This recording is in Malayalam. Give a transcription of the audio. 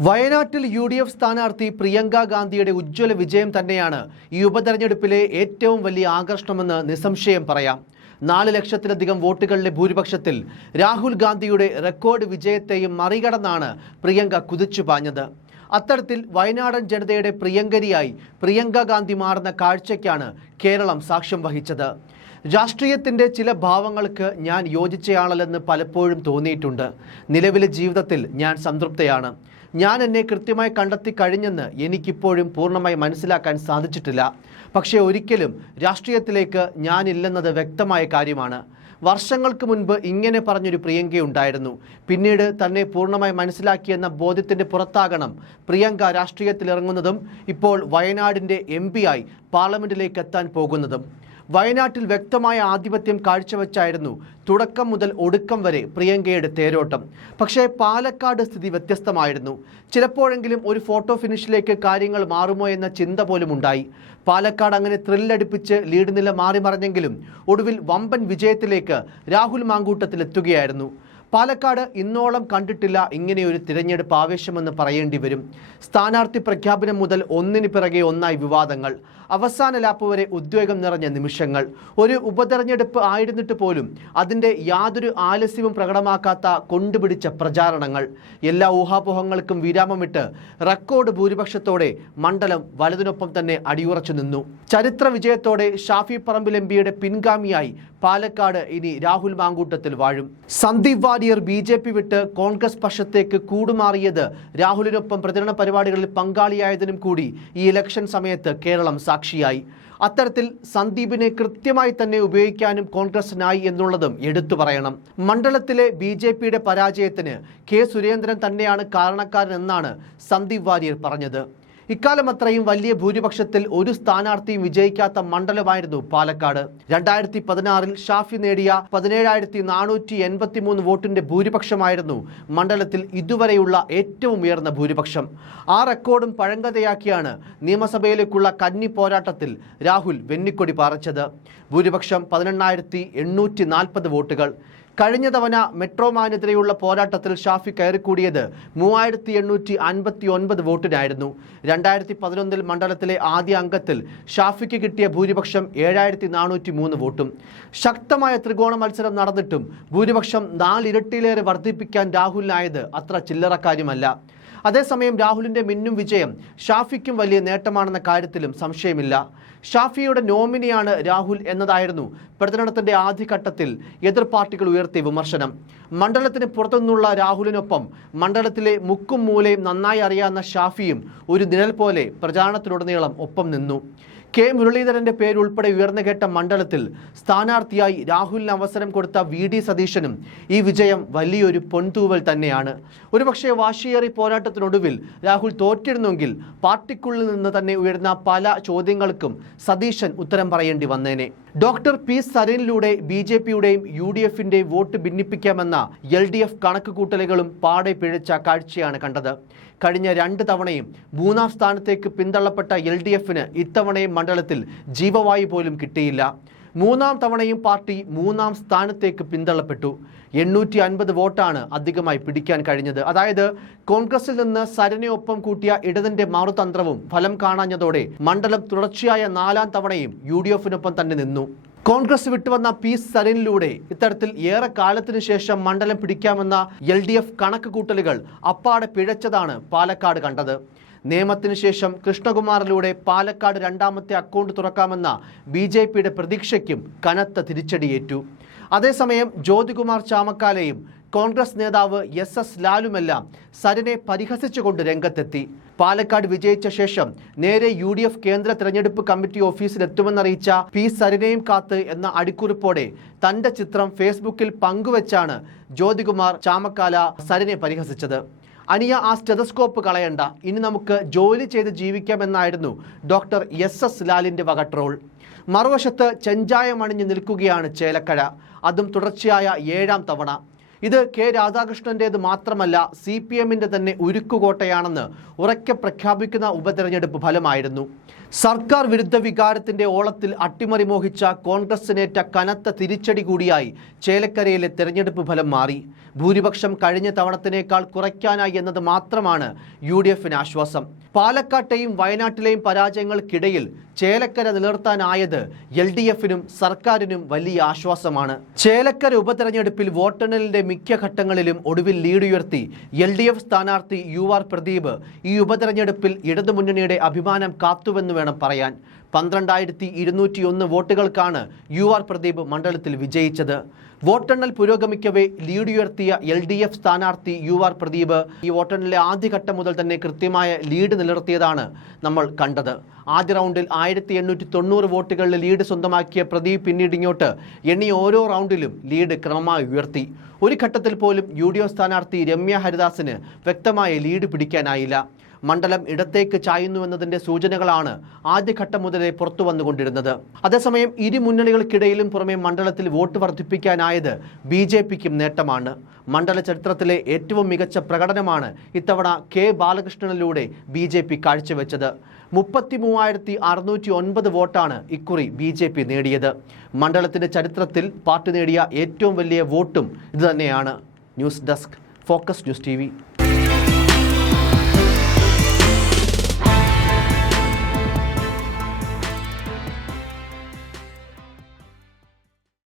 വയനാട്ടിൽ യു.ഡി.എഫ് സ്ഥാനാർത്ഥി പ്രിയങ്ക ഗാന്ധിയുടെ ഉജ്ജ്വല വിജയം തന്നെയാണ് ഈ ഉപതെരഞ്ഞെടുപ്പിലെ ഏറ്റവും വലിയ ആകർഷണമെന്ന് നിസ്സംശയം പറയാം. 4 ലക്ഷത്തിലധികം വോട്ടുകളുടെ ഭൂരിപക്ഷത്തിൽ രാഹുൽ ഗാന്ധിയുടെ റെക്കോർഡ് വിജയത്തെയും മറികടന്നാണ് പ്രിയങ്ക കുതിച്ചുപാഞ്ഞത്. അത്തരത്തിൽ വയനാടൻ ജനതയുടെ പ്രിയങ്കരിയായി പ്രിയങ്ക ഗാന്ധി മാറുന്ന കാഴ്ചയ്ക്കാണ് കേരളം സാക്ഷ്യം വഹിച്ചത്. രാഷ്ട്രീയത്തിൻ്റെ ചില ഭാവങ്ങൾക്ക് ഞാൻ യോജിച്ചയാളല്ലെന്ന് പലപ്പോഴും തോന്നിയിട്ടുണ്ട്. നിലവിലെ ജീവിതത്തിൽ ഞാൻ സംതൃപ്തയാണ്. ഞാൻ എന്നെ കൃത്യമായി കണ്ടെത്തി കഴിഞ്ഞെന്ന് എനിക്കിപ്പോഴും പൂർണ്ണമായി മനസ്സിലാക്കാൻ സാധിച്ചിട്ടില്ല. പക്ഷേ ഒരിക്കലും രാഷ്ട്രീയത്തിലേക്ക് ഞാനില്ലെന്നത് വ്യക്തമായ കാര്യമാണ്. വർഷങ്ങൾക്ക് മുൻപ് ഇങ്ങനെ പറഞ്ഞൊരു പ്രിയങ്കയുണ്ടായിരുന്നു. പിന്നീട് തന്നെ പൂർണ്ണമായി മനസ്സിലാക്കിയെന്ന ബോധ്യത്തിൻ്റെ പുറത്താകണം പ്രിയങ്ക രാഷ്ട്രീയത്തിലിറങ്ങുന്നതും ഇപ്പോൾ വയനാടിൻ്റെ MP ആയി പാർലമെൻറ്റിലേക്ക് എത്താൻ പോകുന്നതും. വയനാട്ടിൽ വ്യക്തമായ ആധിപത്യം കാഴ്ചവെച്ചായിരുന്നു തുടക്കം മുതൽ ഒടുക്കം വരെ പ്രിയങ്കയുടെ തേരോട്ടം. പക്ഷേ പാലക്കാട് സ്ഥിതി വ്യത്യസ്തമായിരുന്നു. ചിലപ്പോഴെങ്കിലും ഒരു ഫോട്ടോ ഫിനിഷിലേക്ക് കാര്യങ്ങൾ മാറുമോ എന്ന ചിന്ത പോലും ഉണ്ടായി. പാലക്കാട് അങ്ങനെ ത്രില്ലടിപ്പിച്ച് ലീഡ് നില മാറി മറിഞ്ഞെങ്കിലും ഒടുവിൽ വമ്പൻ വിജയത്തിലേക്ക് രാഹുൽ മാങ്കൂട്ടത്തിലെത്തുകയായിരുന്നു. പാലക്കാട് ഇന്നോളം കണ്ടിട്ടില്ല ഇങ്ങനെയൊരു തിരഞ്ഞെടുപ്പ് ആവേശമെന്ന് പറയേണ്ടി വരും. സ്ഥാനാർത്ഥി പ്രഖ്യാപനം മുതൽ ഒന്നിന് പിറകെ ഒന്നായി വിവാദങ്ങൾ, അവസാന ലാപ്പ് വരെ ഉദ്വേഗം നിറഞ്ഞ നിമിഷങ്ങൾ. ഒരു ഉപതെരഞ്ഞെടുപ്പ് ആയിരുന്നിട്ട് പോലും അതിൻ്റെ യാതൊരു ആലസ്യവും പ്രകടമാക്കാത്ത കൊണ്ടുപിടിച്ച പ്രചാരണങ്ങൾ. എല്ലാ ഊഹാപോഹങ്ങൾക്കും വിരാമമിട്ട് റെക്കോർഡ് ഭൂരിപക്ഷത്തോടെ മണ്ഡലം വലതിനൊപ്പം തന്നെ അടിയുറച്ചു നിന്നു. ചരിത്ര വിജയത്തോടെ ഷാഫി പറമ്പിൽ MPയുടെ പിൻഗാമിയായി പാലക്കാട് ഇനി രാഹുൽ മാങ്കൂട്ടത്തിൽ വാഴും. സന്ദീപ് വാര്യർ BJP വിട്ട് കോൺഗ്രസ് പക്ഷത്തേക്ക് കൂടുമാറിയത് രാഹുലിനൊപ്പം പ്രചരണ പരിപാടികളിൽ പങ്കാളിയായതിനും കൂടി ഈ ഇലക്ഷൻ സമയത്ത് കേരളം സാക്ഷിയായി. അത്തരത്തിൽ സന്ദീപിനെ കൃത്യമായി തന്നെ ഉപയോഗിക്കാനും കോൺഗ്രസിനായി എന്നുള്ളതും എടുത്തു പറയണം. മണ്ഡലത്തിലെ BJPയുടെ പരാജയത്തിന് K സുരേന്ദ്രൻ തന്നെയാണ് കാരണക്കാരനെന്നാണ് സന്ദീപ് വാര്യർ പറഞ്ഞത്. ഇക്കാലം അത്രയും വലിയ ഭൂരിപക്ഷത്തിൽ ഒരു സ്ഥാനാർത്ഥിയും വിജയിക്കാത്ത മണ്ഡലമായിരുന്നു പാലക്കാട്. 2016 ഷാഫി നേടിയ 17,483 വോട്ടിന്റെ ഭൂരിപക്ഷമായിരുന്നു മണ്ഡലത്തിൽ ഇതുവരെയുള്ള ഏറ്റവും ഉയർന്ന ഭൂരിപക്ഷം. ആ റെക്കോർഡും പഴങ്കഥയാക്കിയാണ് നിയമസഭയിലേക്കുള്ള കന്നി പോരാട്ടത്തിൽ രാഹുൽ വെന്നിക്കൊടി പാറിച്ചത്. ഭൂരിപക്ഷം 18,840 വോട്ടുകൾ. കഴിഞ്ഞ തവണ മെട്രോമാനെതിരെയുള്ള പോരാട്ടത്തിൽ ഷാഫി കയറിക്കൂടിയത് 3,859 വോട്ടിനായിരുന്നു. 2011 മണ്ഡലത്തിലെ ആദ്യ അംഗത്തിൽ ഷാഫിക്ക് കിട്ടിയ ഭൂരിപക്ഷം 7,403 വോട്ടും. ശക്തമായ ത്രികോണ മത്സരം നടന്നിട്ടും ഭൂരിപക്ഷം 4 ഇരട്ടിയിലേറെ വർദ്ധിപ്പിക്കാൻ രാഹുലിനായത് അത്ര ചില്ലറ കാര്യമല്ല. അതേസമയം രാഹുലിൻ്റെ മിന്നും വിജയം ഷാഫിക്കും വലിയ നേട്ടമാണെന്ന കാര്യത്തിലും സംശയമില്ല. ഷാഫിയുടെ നോമിനിയാണ് രാഹുൽ എന്നതായിരുന്നു പ്രചരണത്തിൻ്റെ ആദ്യഘട്ടത്തിൽ എതിർ പാർട്ടികൾ ഉയർത്തിയ വിമർശനം. മണ്ഡലത്തിന് പുറത്തുനിന്നുള്ള രാഹുലിനൊപ്പം മണ്ഡലത്തിലെ മുക്കും മൂലയും നന്നായി അറിയാവുന്ന ഷാഫിയും ഒരു നിഴൽ പോലെ പ്രചാരണത്തിലുടനീളം ഒപ്പം നിന്നു. K മുരളീധരൻ്റെ പേരുൾപ്പെടെ ഉയർന്നു കേട്ട മണ്ഡലത്തിൽ സ്ഥാനാർത്ഥിയായി രാഹുലിന് അവസരം കൊടുത്ത VD സതീശനും ഈ വിജയം വലിയൊരു പൊൻതൂവൽ തന്നെയാണ്. ഒരുപക്ഷെ വാശിയേറി പോരാട്ടത്തിനൊടുവിൽ രാഹുൽ തോറ്റിരുന്നെങ്കിൽ പാർട്ടിക്കുള്ളിൽ നിന്ന് തന്നെ ഉയർന്ന പല ചോദ്യങ്ങൾക്കും സതീശൻ ഉത്തരം പറയേണ്ടി വന്നേനെ. ഡോക്ടർ P സരീനിലൂടെ BJPയുടെയും UDFൻ്റെയും വോട്ട് ഭിന്നിപ്പിക്കാമെന്ന LDF കണക്കുകൂട്ടലുകളും പാടെ പിഴച്ച കാഴ്ചയാണ് കണ്ടത്. കഴിഞ്ഞ 2 തവണയും 3ാം സ്ഥാനത്തേക്ക് പിന്തള്ളപ്പെട്ട LDFന് ഇത്തവണയും മണ്ഡലത്തിൽ ജീവവായു പോലും കിട്ടിയില്ല. 3ാം തവണയും പാർട്ടി 3ാം സ്ഥാനത്തേക്ക് പിന്തള്ളപ്പെട്ടു. 850 വോട്ടാണ് അധികമായി പിടിക്കാൻ കഴിഞ്ഞത്. അതായത് കോൺഗ്രസിൽ നിന്ന് സരനെ ഒപ്പം കൂട്ടിയ ഇടതിൻ്റെ മറുതന്ത്രവും ഫലം കാണാഞ്ഞതോടെ മണ്ഡലം തുടർച്ചയായ 4ാം തവണയും UDFനൊപ്പം തന്നെ നിന്നു. കോൺഗ്രസ് വിട്ടുവന്ന P സരീനിലൂടെ ഇത്തരത്തിൽ ഏറെ കാലത്തിനു ശേഷം മണ്ഡലം പിടിക്കാമെന്ന LDF കണക്ക് കൂട്ടലുകൾ അപ്പാടെ പിഴച്ചതാണ് പാലക്കാട് കണ്ടത്. നിയമത്തിന് ശേഷം കൃഷ്ണകുമാറിലൂടെ പാലക്കാട് 2ാമത്തെ അക്കൗണ്ട് തുറക്കാമെന്ന BJPയുടെ പ്രതീക്ഷയ്ക്കും കനത്ത തിരിച്ചടിയേറ്റു. അതേസമയം ജ്യോതികുമാർ ചാമക്കാലയും കോൺഗ്രസ് നേതാവ് SS ലാലുമെല്ലാം സരനെ പരിഹസിച്ചുകൊണ്ട് രംഗത്തെത്തി. പാലക്കാട് വിജയിച്ച ശേഷം നേരെ UDF കേന്ദ്ര തെരഞ്ഞെടുപ്പ് കമ്മിറ്റി ഓഫീസിലെത്തുമെന്നറിയിച്ച P സരനെയും കാത്ത് എന്ന അടിക്കുറിപ്പോടെ തൻ്റെ ചിത്രം ഫേസ്ബുക്കിൽ പങ്കുവെച്ചാണ് ജ്യോതികുമാർ ചാമക്കാല സരനെ പരിഹസിച്ചത്. അനിയ ആ സ്റ്റെതസ്കോപ്പ് കളയണ്ട, ഇനി നമുക്ക് ജോലി ചെയ്ത് ജീവിക്കാമെന്നായിരുന്നു ഡോക്ടർ SS ലാലിൻ്റെ വക ട്രോൾ. മറുവശത്ത് ചെഞ്ചായമണിഞ്ഞ് നിൽക്കുകയാണ് ചേലക്കര, അതും തുടർച്ചയായ 7ാം തവണ. ഇത് കെ രാധാകൃഷ്ണന്റേത് മാത്രമല്ല CPM-ന്റെ തന്നെ ഉരുക്കുകോട്ടയാണെന്ന് ഉറക്കെ പ്രഖ്യാപിക്കുന്ന ഉപതെരഞ്ഞെടുപ്പ് ഫലമായിരുന്നു. സർക്കാർ വിരുദ്ധ വികാരത്തിന്റെ ഓളത്തിൽ അട്ടിമറി മോഹിച്ച കോൺഗ്രസിനേറ്റ കനത്ത തിരിച്ചടി കൂടിയായി ചേലക്കരയിലെ തെരഞ്ഞെടുപ്പ് ഫലം മാറി. ഭൂരിപക്ഷം കഴിഞ്ഞ തവണത്തിനേക്കാൾ കുറയ്ക്കാനായി എന്നത് മാത്രമാണ് UDFന് ആശ്വാസം. പാലക്കാട്ടെയും വയനാട്ടിലെയും പരാജയങ്ങൾക്കിടയിൽ ചേലക്കര നിലനിർത്താനായത് LDFനും സർക്കാരിനും വലിയ ആശ്വാസമാണ്. ചേലക്കര ഉപതെരഞ്ഞെടുപ്പിൽ വോട്ടെണ്ണലിന്റെ മിക്ക ഘട്ടങ്ങളിലും ഒടുവിൽ ലീഡ് ഉയർത്തി LDF സ്ഥാനാർത്ഥി UR പ്രദീപ് ഈ ഉപതെരഞ്ഞെടുപ്പിൽ ഇടതുമുന്നണിയുടെ അഭിമാനം കാത്തുവെന്ന് വേണം പറയാൻ. 12,201 വോട്ടുകൾക്കാണ് UR പ്രദീപ് മണ്ഡലത്തിൽ വിജയിച്ചത്. വോട്ടെണ്ണൽ പുരോഗമിക്കവേ ലീഡ് ഉയർത്തിയ LDF സ്ഥാനാർത്ഥി UR പ്രദീപ് ഈ വോട്ടെണ്ണലിലെ ആദ്യഘട്ടം മുതൽ തന്നെ കൃത്യമായ ലീഡ് നിലനിർത്തിയതാണ് നമ്മൾ കണ്ടത്. ആദ്യ റൗണ്ടിൽ 1890 വോട്ടുകളിൽ ലീഡ് സ്വന്തമാക്കിയ പ്രദീപ് പിന്നീട് ഇങ്ങോട്ട് എണ്ണിയ ഓരോ റൗണ്ടിലും ലീഡ് ക്രമമായി ഉയർത്തി. ഒരു ഘട്ടത്തിൽ പോലും UDF സ്ഥാനാർത്ഥി രമ്യ ഹരിദാസിന് വ്യക്തമായ ലീഡ് പിടിക്കാനായില്ല. മണ്ഡലം ഇടത്തേക്ക് ചായുന്നുവെന്നതിൻ്റെ സൂചനകളാണ് ആദ്യഘട്ടം മുതലേ പുറത്തു വന്നുകൊണ്ടിരുന്നത്. അതേസമയം ഇരു മുന്നണികൾക്കിടയിലും പുറമെ മണ്ഡലത്തിൽ വോട്ട് വർദ്ധിപ്പിക്കാനായത് BJPക്കും നേട്ടമാണ്. മണ്ഡല ചരിത്രത്തിലെ ഏറ്റവും മികച്ച പ്രകടനമാണ് ഇത്തവണ K ബാലകൃഷ്ണനിലൂടെ BJP കാഴ്ചവെച്ചത്. 33,609 വോട്ടാണ് ഇക്കുറി BJP നേടിയത്. മണ്ഡലത്തിൻ്റെ ചരിത്രത്തിൽ പാർട്ടി നേടിയ ഏറ്റവും വലിയ വോട്ടും ഇതുതന്നെയാണ്. News desk, focus news TV.